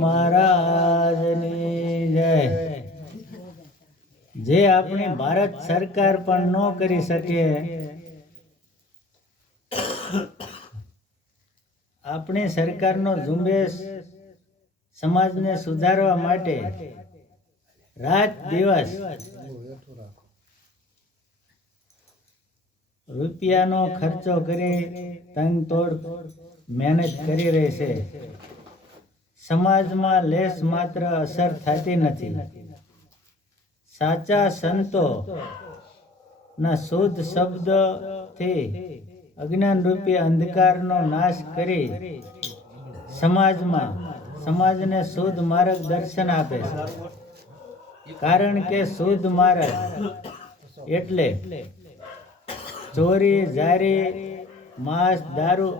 મહારાજની જય. જે આપણી ભારત સરકાર પણ ન કરી શકે, આપણી સરકારનો ઝુંબેશ સમાજને સુધારવા માટે રાત દિવસ રૂપિયાનો ખર્ચો કરી તંગ તોડ મહેનત કરી રહી છે. સમાજમાં લેશ માત્ર અસર થતી નથી. સાચા સંતો ના શુદ્ધ શબ્દથી અજ્ઞાન રૂપી અંધકારનો નાશ કરી સમાજમાં, સમાજને શુદ્ધ માર્ગદર્શન આપે છે. કારણ કે શુદ્ધ માર્ગ એટલે ચોરી, જારી, માંસ, દારૂ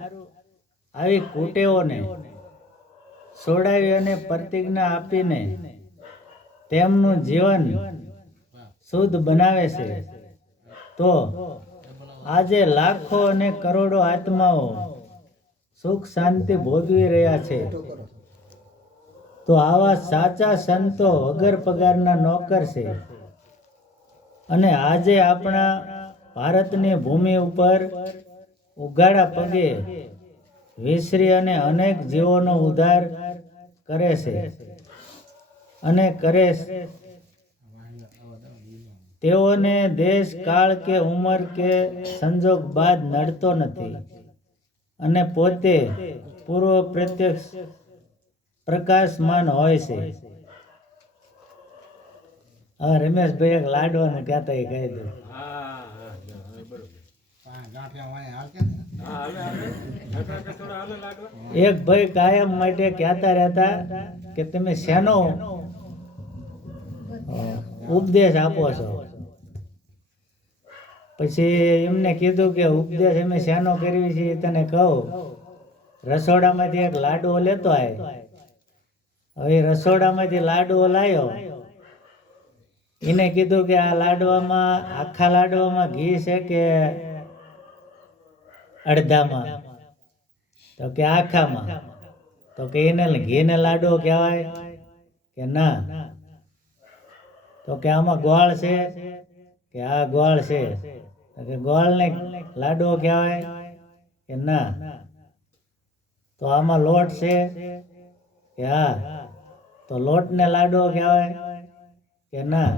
આવી કુટેવોને છોડાવી અને પ્રતિજ્ઞા આપીને તેમનું જીવન શુદ્ધ બનાવે છે. તો આજે લાખો અને કરોડો આત્માઓ સુખ શાંતિ ભોગવી રહ્યા છે. તો આવા સાચા સંતો વગર પગારના નોકર છે. અને આજે આપણા ભારતની ભૂમિ ઉપર ઉગાડા પગે વિસરી અને અનેક જીવોનો ઉદ્ધાર કરે છે. અને કરે તેઓને દેશ, કાળ કે ઉંમર કે સંજોગ બાદ નડતો નથી. અને પોતે પૂર્વ પ્રત્યક્ષ પ્રકાશમાન હોય છે. હા રમેશભાઈ એક લાડવાનું કહેતા એ કહી દઉં એક ભાઈ કાયમ માટે કહેતા રહેતા કે તમે શેનો ઉપદેશ આપો છો? પછી એમને કીધું કે ઉપદેશ અમે શેનો કરવી છે તને કહું. રસોડામાંથી એક લાડવો લેતો આય. હવે રસોડામાંથી લાડવો લાવ્યો એને કીધું કે આ લાડવામાં, આખા લાડવામાં ઘી છે કે અડધામાં. તો કે આખામાં. તો કે એને ઘીને લાડો કહેવાય કે ના. તો કે આમાં ગોળ છે? કે આ ગોળ છે. કે ગોળને લાડવો કહેવાય કે ના. તો આમાં લોટ છે? કે હા. તો લોટને લાડો કહેવાય કે ના.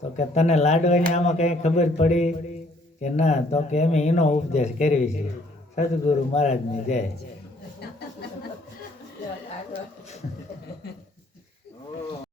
તો કે તને લાડવાની આમાં કઈ ખબર પડી? કે ના તો કે અમે એનો ઉપદેશ કરીએ છે. સદગુરુ મહારાજની જય.